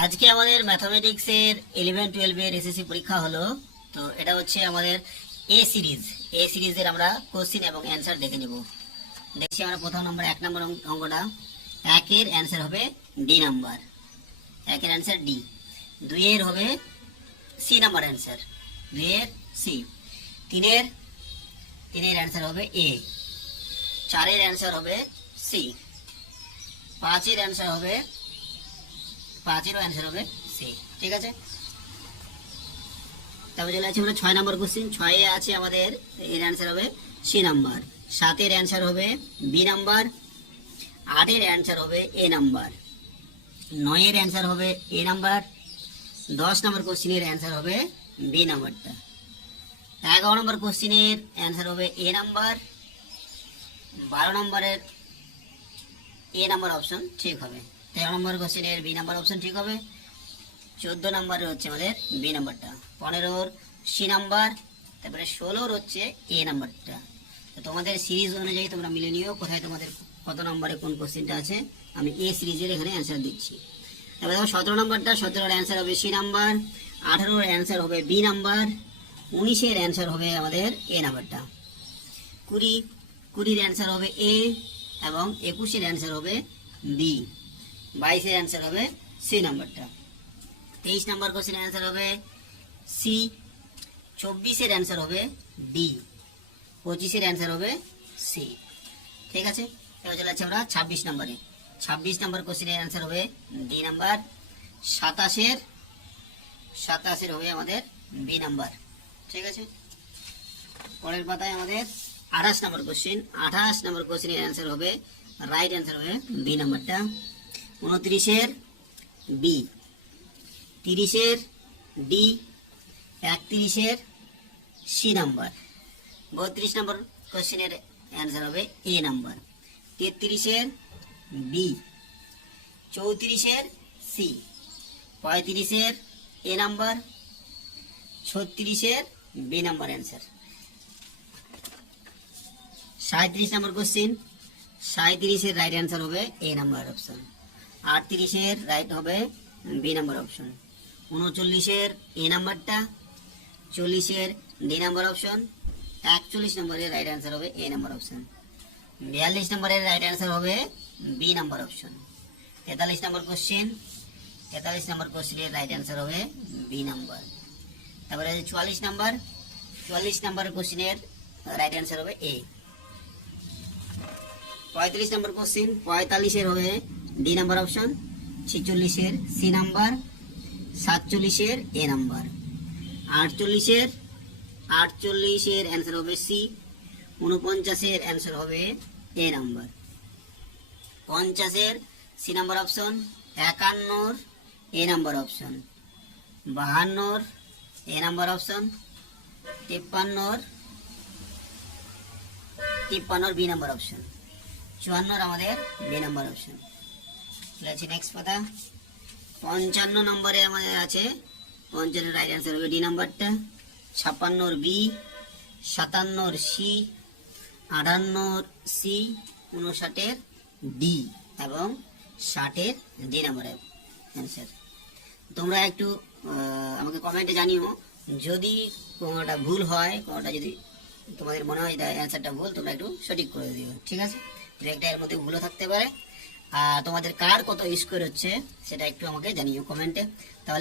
আজকে আমাদের ম্যাথমেটিক্সের 11-12 এর এসএসসি পরীক্ষা হলো। তো এটা হচ্ছে আমাদের এ সিরিজের আমরা কোশ্চিন এবং অ্যান্সার দেখে নেব। দেখছি আমরা প্রথম নম্বর 1 নম্বর অঙ্কটা। 1 এর অ্যান্সার হবে ডি নাম্বার, 1 এর অ্যান্সার ডি। 2 এর হবে সি নাম্বার অ্যান্সার, 2 এর সি। 3 এর অ্যান্সার হবে এ। 4 এর অ্যান্সার হবে সি। 5 এর অ্যান্সার হবে, 5 এরও অ্যান্সার হবে সি। ঠিক আছে, তারপরে চলে আছে আমরা 6 নম্বর কোশ্চিন। 6 এ আছে আমাদের এর অ্যান্সার হবে সি নাম্বার। 7 এর অ্যান্সার হবে বি নাম্বার। 8 এর অ্যান্সার হবে এ নাম্বার। 9 এর অ্যান্সার হবে এ নাম্বার। 10 নম্বর কোশ্চিনের অ্যান্সার হবে বি নাম্বারটা। 11 নম্বর কোশ্চিনের অ্যান্সার হবে এ নাম্বার। 12 নম্বরের এ নাম্বার অপশন ঠিক হবে। 13 নম্বর কোশ্চিনের বি নাম্বার অপশন ঠিক হবে। 14 নম্বরের হচ্ছে আমাদের বি নাম্বারটা। 15 সি নাম্বার। তারপরে 16 হচ্ছে এ নাম্বারটা। তো তোমাদের সিরিজ অনুযায়ী তোমরা মিলে নিও কোথায় তোমাদের কত নম্বরে কোন কোশ্চিনটা আছে। আমি এ সিরিজের এখানে অ্যান্সার দিচ্ছি। তারপরে দেখো 17 নম্বরটা। 17 এর অ্যান্সার হবে সি নাম্বার। 18 এর অ্যান্সার হবে বি নাম্বার। 19 এর অ্যান্সার হবে আমাদের এ নাম্বারটা। 20 এর অ্যান্সার হবে এ এবং 21 এর অ্যান্সার হবে বি। 22 এর অ্যান্সার হবে সি নাম্বারটা। 23 নম্বর কোশ্চেনের অ্যান্সার হবে সি। 24 এর অ্যান্সার হবে ডি। 25 এর অ্যান্সার হবে সি। ঠিক আছে, এবার চলে যাচ্ছে আমরা 26 নম্বরে। 26 নম্বর কোশ্চেনের অ্যান্সার হবে ডি নাম্বার। 27 এর হবে আমাদের বি নাম্বার। ঠিক আছে, পরের পাতায় আমাদের 28 নম্বর কোশ্চেন। 28 নম্বর কোশ্চেনের অ্যান্সার হবে রাইট অ্যান্সার হবে বি নাম্বারটা। 29 এর বি। 30 এর ডি। 31 এর সি নাম্বার। 32 নম্বর কোশ্চেনের অ্যান্সার হবে এ নাম্বার। 33 এর বি। 34 এর সি। 35 এর এ নাম্বার। 36 এর বি নাম্বার অ্যান্সার। 37 নম্বর কোশ্চেন। 37 এর রাইট অ্যান্সার হবে এ নাম্বার অপশন। 38 এর রাইট হবে বি নাম্বার অপশন। 39 এর এ নাম্বারটা। 40 এর ডি নাম্বার অপশন। 41 নম্বরের রাইট অ্যান্সার হবে এ নাম্বার অপশন। 42 নম্বরের রাইট অ্যান্সার হবে বি নাম্বার অপশন। 43 নম্বর কোশ্চেন। 43 নম্বর কোশ্চেনের রাইট অ্যান্সার হবে বি নাম্বার। তারপরে 44 নম্বর। 44 নম্বর কোশ্চেনের রাইট অ্যান্সার হবে এ। 35 নম্বর কোশ্চেন। 45 এর হবে ডি নাম্বার অপশন। 46 এর সি নাম্বার। 47 এর এ নাম্বার। 48 এর অ্যান্সার হবে সি। 49 এর অ্যান্সার হবে এ নাম্বার। 50 এর C number option. 51 A number option. 52 A number option. 53 B number option. 54 আমাদের বি নাম্বার অপশন। নেক্সট পাতা 55 নম্বরে আমাদের আছে। 55 রাইট অ্যান্সার হবে ডি নাম্বারটা। 56 বি। 57 সি। 58 সি। 59 ডি এবং 60 ডি নাম্বারের অ্যান্সার। তোমরা একটু আমাকে কমেন্টে জানিও যদি কোনোটা ভুল হয়, কোনোটা যদি তোমাদের মনে হয় অ্যান্সারটা ভুল, তোমরা একটু সঠিক করে দিও। ঠিক আছে, দু একটা এর মধ্যে ভুলও থাকতে পারে। আর তোমাদের কার কত স্কোর হচ্ছে সেটা একটু আমাকে জানিও কমেন্টে। তাহলে